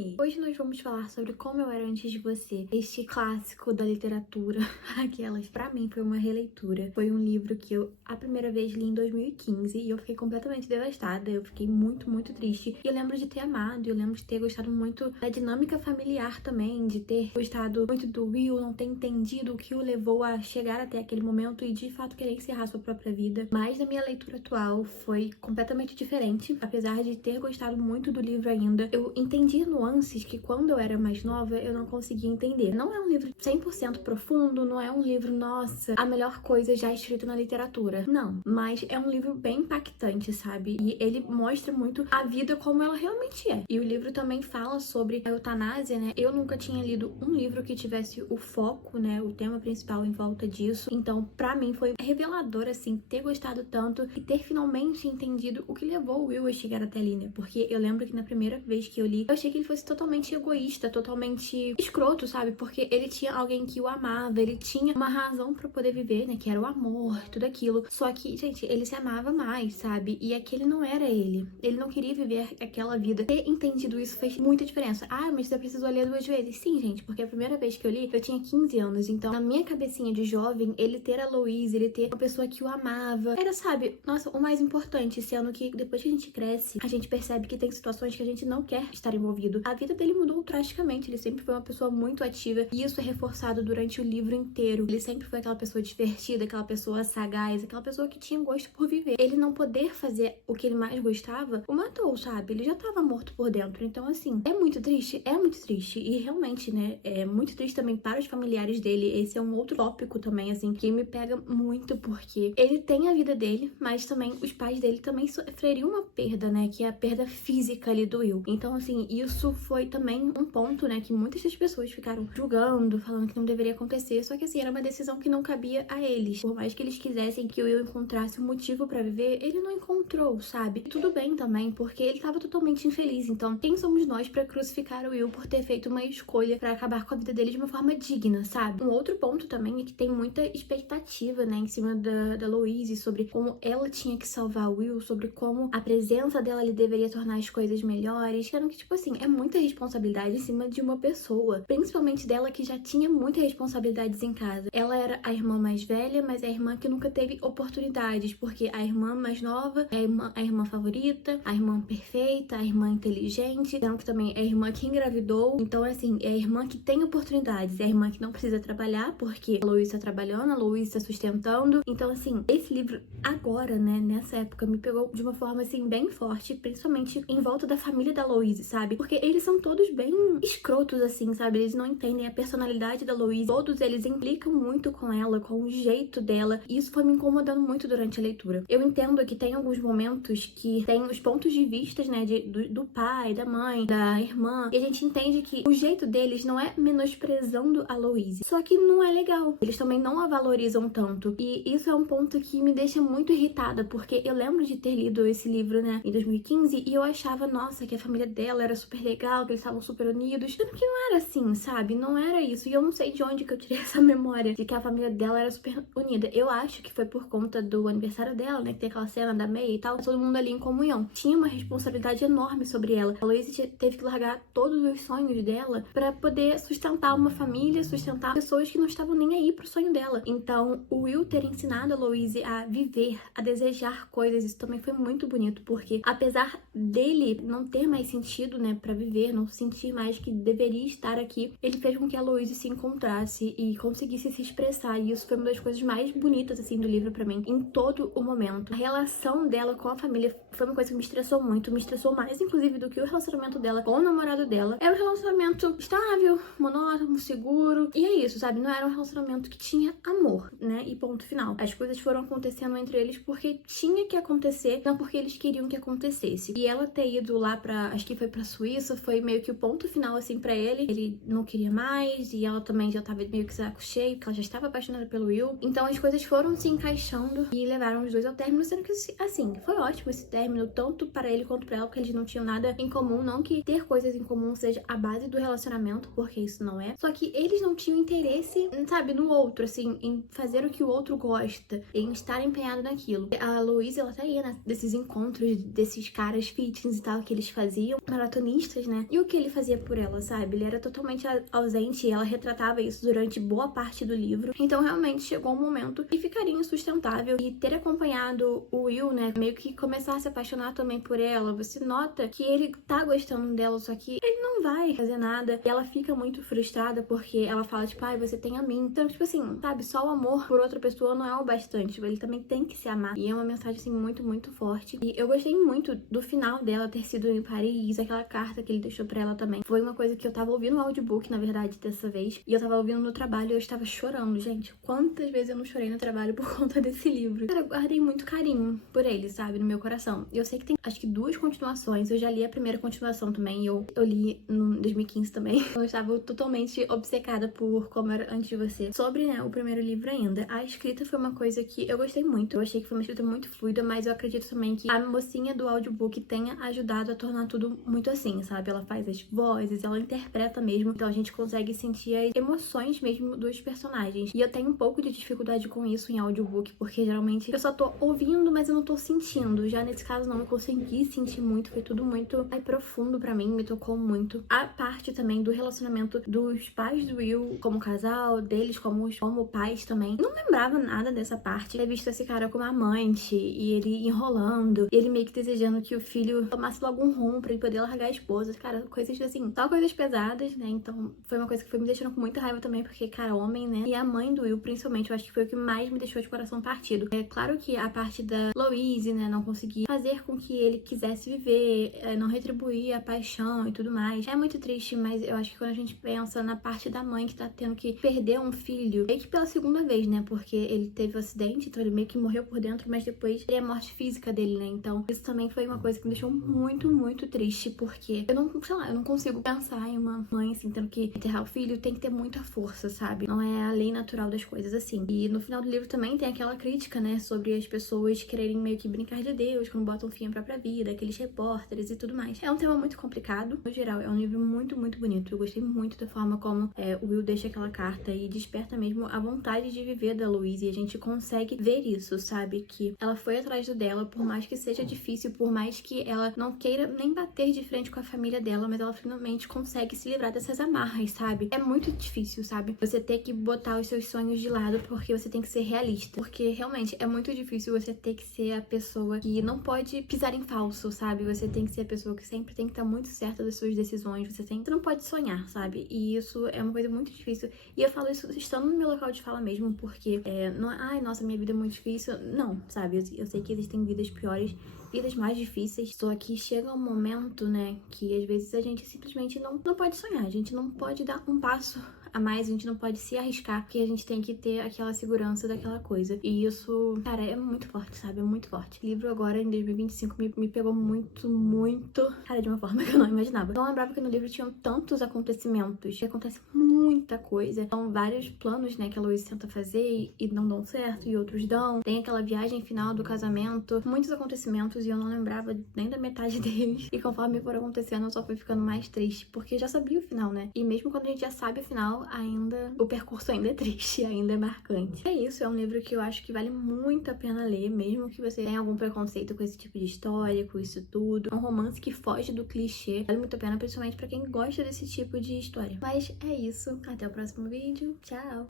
Oi! Hoje nós vamos falar sobre Como Eu Era Antes de Você, este clássico da literatura, aquelas. Pra mim foi uma releitura, foi um livro que eu a primeira vez li em 2015 e eu fiquei completamente devastada, eu fiquei muito triste. E eu lembro de ter amado, eu lembro de ter gostado muito da dinâmica familiar também, de ter gostado muito do Will, não ter entendido o que o levou a chegar até aquele momento e de fato querer encerrar sua própria vida. Mas na minha leitura atual foi completamente diferente, apesar de ter gostado muito do livro ainda, eu entendi nuances que quando eu era mais nova eu não conseguia entender. Não é um livro 100% profundo, não é um livro, nossa, a melhor coisa já escrita na literatura. Não, mas é um livro bem impactante, sabe? E ele mostra muito a vida como ela realmente é. E o livro também fala sobre a eutanásia, né? Eu nunca tinha lido um livro que tivesse o foco, né, o tema principal em volta disso. Então, pra mim foi revelador, assim, ter gostado tanto e ter finalmente entendido o que levou o Will a chegar até ali, né? Porque eu lembro que na primeira vez que eu li, eu achei que ele fosse totalmente egoísta, totalmente escroto, sabe? Porque ele tinha alguém que o amava, ele tinha uma razão pra poder viver, né? Que era o amor, tudo aquilo. Só que, gente, ele se amava mais, sabe? E aquele não era ele. Ele não queria viver aquela vida. Ter entendido isso fez muita diferença. Ah, mas você precisou ler 2 vezes. Sim, gente, porque a primeira vez que eu li, eu tinha 15 anos. Então, na minha cabecinha de jovem, ele ter a Louise, ele ter uma pessoa que o amava, era, sabe, nossa, o mais importante, sendo que depois que a gente cresce, a gente percebe que tem situações que a gente não quer estar envolvido. A vida dele mudou drasticamente, ele sempre foi uma pessoa muito ativa e isso é reforçado durante o livro inteiro. Ele sempre foi aquela pessoa divertida, aquela pessoa sagaz, aquela pessoa que tinha gosto por viver. Ele não poder fazer o que ele mais gostava, o matou, sabe? Ele já tava morto por dentro. Então, assim, é muito triste? É muito triste. E realmente, né, é muito triste também para os familiares dele. Esse é um outro tópico também, assim, que me pega muito, porque ele tem a vida dele, mas também os pais dele também sofreriam uma perda, né, que é a perda física ali do Will. Então, assim, isso foi também um ponto, né, que muitas das pessoas ficaram julgando, falando que não deveria acontecer, só que, assim, era uma decisão que não cabia a eles. Por mais que eles quisessem que o Will encontrasse um motivo pra viver, ele não encontrou, sabe? E tudo bem também, porque ele tava totalmente infeliz. Então, quem somos nós pra crucificar o Will por ter feito uma escolha pra acabar com a vida dele de uma forma digna, sabe? Um outro ponto também é que tem muita expectativa, né, em cima da Louise, sobre como ela tinha que salvar o Will, sobre como a presença dela ali deveria tornar as coisas melhores, sendo que, tipo assim, é muita responsabilidade em cima de uma pessoa, principalmente dela que já tinha muitas responsabilidades em casa. Ela era a irmã mais velha, mas é a irmã que nunca teve oportunidades, porque a irmã mais nova é a irmã favorita, a irmã perfeita, a irmã inteligente, sendo que também é a irmã que engravidou. Então, assim, é a irmã que tem oportunidades, é a irmã que não precisa trabalhar, porque a Louise tá trabalhando, a Louise tá sustentando. Então, assim, esse livro agora, né, nessa época, me pegou de uma forma, assim, bem forte, principalmente em volta da família da Louise, sabe? Porque eles são todos bem escrotos, assim, sabe? Eles não entendem a personalidade da Louise. Todos eles implicam muito com ela, com o jeito dela. E isso foi me incomodando muito durante a leitura. Eu entendo que tem alguns momentos que tem os pontos de vista, né, do pai, da mãe, da irmã. E a gente entende que o jeito deles não é menosprezando a Louise. Só que não é legal. Eles também não a valorizam tanto. E isso é um ponto que me deixa muito irritada, porque eu lembro de ter lido esse livro, né, em 2015, e eu achava, nossa, que a família dela era super legal, que eles estavam super unidos. Sendo que não era assim, sabe? Não era isso. E eu não sei de onde que eu tirei essa memória de que a família dela era super unida. Eu acho que foi por conta do aniversário dela, né, que tem aquela cena da May e tal, todo mundo ali em comunhão. Tinha uma responsabilidade enorme sobre ela. A Louise teve que largar todos os sonhos dela pra poder sustentar uma família, sustentar pessoas que não estavam nem aí pro sonho dela. Então, o Will ter ensinado a Louise a viver, a desejar coisas, isso também foi muito bonito, porque apesar dele não ter mais sentido, né, pra viver, não sentir mais que deveria estar aqui, ele fez com que a Louise se encontrasse e conseguisse se expressar, e isso foi uma das coisas mais bonitas, assim, do livro pra mim, em todo o momento. A relação dela com a família foi uma coisa que me estressou muito, me estressou mais, inclusive, do que o relacionamento dela com o namorado dela. Era um relacionamento estável, monótono, seguro, e é isso, sabe? Não era um relacionamento que tinha amor, né, e ponto final. As coisas foram acontecendo entre eles porque tinha que acontecer, não porque eles queriam que acontecesse. E ela ter ido lá pra, acho que foi pra Suíça, foi meio que o ponto final, assim, pra ele. Ele não queria mais, e ela também já tava meio que saco cheio, porque ela já estava apaixonada pelo Will. Então as coisas foram se encaixando e levaram os dois ao término, sendo que, assim, foi ótimo esse término, tanto para ele quanto pra ela, porque eles não tinham nada em comum. Não que ter coisas em comum seja a base do relacionamento, porque isso não é. Só que eles não tinham interesse, sabe, no outro, assim, em fazer o que o outro gosta, em estar empenhado naquilo. A Louise, ela tá aí, né, desses encontros, desses caras fitness e tal, que eles faziam, maratonistas, né? E o que ele fazia por ela, sabe? Ele era totalmente ausente e ela retratava isso durante boa parte do livro. Então, realmente, chegou um momento que ficaria insustentável. E ter acompanhado o Will, né, meio que começar a se apaixonar também por ela, você nota que ele tá gostando dela, só que ele não vai fazer nada. E ela fica muito frustrada porque ela fala, tipo, ai, você tem a mim. Então, tipo assim, sabe, só o amor por outra pessoa não é o bastante. Tipo, ele também tem que se amar. E é uma mensagem, assim, muito, muito forte. E eu gostei muito do final dela ter sido em Paris, aquela carta que ele deixou pra ela também. Foi uma coisa que eu tava ouvindo no audiobook, na verdade, dessa vez. E eu tava ouvindo no trabalho e eu estava chorando, gente. Quantas vezes eu não chorei no trabalho por conta desse livro? Cara, eu guardei muito carinho por ele, sabe, no meu coração. E eu sei que tem, acho que 2 continuações. Eu já li a primeira continuação também. Eu li no 2015 também. Eu estava totalmente obcecada por Como Era Antes de Você. Sobre, né, o primeiro livro ainda. A escrita foi uma coisa que eu gostei muito. Eu achei que foi uma escrita muito fluida, mas eu acredito também que a mocinha do audiobook tenha ajudado a tornar tudo muito assim, sabe? Ela faz as vozes, ela interpreta mesmo. Então a gente consegue sentir as emoções mesmo dos personagens. E eu tenho um pouco de dificuldade com isso em audiobook, porque geralmente eu só tô ouvindo, mas eu não tô sentindo. Já nesse caso não, eu consegui sentir muito. Foi tudo muito profundo pra mim, me tocou muito. A parte também do relacionamento dos pais do Will como casal, deles como pais também. Não lembrava nada dessa parte. Ter visto esse cara como amante e ele enrolando, e ele meio que desejando que o filho tomasse logo um rumo pra ele poder largar a esposa. Cara, coisas assim, só coisas pesadas, né? Então foi uma coisa que foi me deixando com muita raiva também, porque, cara, homem, né? E a mãe do Will, principalmente, eu acho que foi o que mais me deixou de coração partido. É claro que a parte da Louise, né, não conseguir fazer com que ele quisesse viver, não retribuir a paixão e tudo mais. É muito triste, mas eu acho que quando a gente pensa na parte da mãe que tá tendo que perder um filho, meio que pela segunda vez, né? Porque ele teve um acidente, então ele meio que morreu por dentro, mas depois teve a morte física dele, né? Então isso também foi uma coisa que me deixou muito, muito triste, porque eu não, sei lá, eu não consigo pensar em uma mãe, assim, tendo que enterrar o filho. Tem que ter muita força, sabe? Não é a lei natural das coisas, assim. E no final do livro também tem aquela crítica, né, sobre as pessoas quererem meio que brincar de Deus quando botam fim à própria vida, aqueles repórteres e tudo mais. É um tema muito complicado. No geral, é um livro muito, muito bonito. Eu gostei muito da forma como o Will deixa aquela carta e desperta mesmo a vontade de viver da Louise. E a gente consegue ver isso, sabe? Que ela foi atrás do dela, por mais que seja difícil, por mais que ela não queira nem bater de frente com a família dela, mas ela finalmente consegue se livrar dessas amarras, sabe? É muito difícil, sabe? Você ter que botar os seus sonhos de lado porque você tem que ser realista. Porque realmente é muito difícil você ter que ser a pessoa que não pode pisar em falso, sabe? Você tem que ser a pessoa que sempre tem que estar muito certa das suas decisões. Você não pode sonhar, sabe? E isso é uma coisa muito difícil. E eu falo isso estando no meu local de fala mesmo, porque não é, ai, nossa, minha vida é muito difícil. Não, sabe? Eu sei que existem vidas piores, vidas mais difíceis, só que chega um momento, né, que às vezes a gente simplesmente não pode sonhar, a gente não pode dar um passo a mais, a gente não pode se arriscar, porque a gente tem que ter aquela segurança daquela coisa. E isso, cara, é muito forte, sabe? É muito forte. O livro agora, em 2025, me pegou muito, muito, cara, de uma forma que eu não imaginava. Eu não lembrava que no livro tinham tantos acontecimentos, que acontece muita coisa. São vários planos, né, que a Louise tenta fazer e não dão certo, e outros dão. Tem aquela viagem final do casamento, muitos acontecimentos, e eu não lembrava nem da metade deles. E conforme foram acontecendo, eu só fui ficando mais triste, porque eu já sabia o final, né? E mesmo quando a gente já sabe o final, ainda o percurso ainda é triste, ainda é marcante. É isso, é um livro que eu acho que vale muito a pena ler, mesmo que você tenha algum preconceito com esse tipo de história, com isso tudo. É um romance que foge do clichê, vale muito a pena, principalmente pra quem gosta desse tipo de história. Mas é isso, até o próximo vídeo, tchau!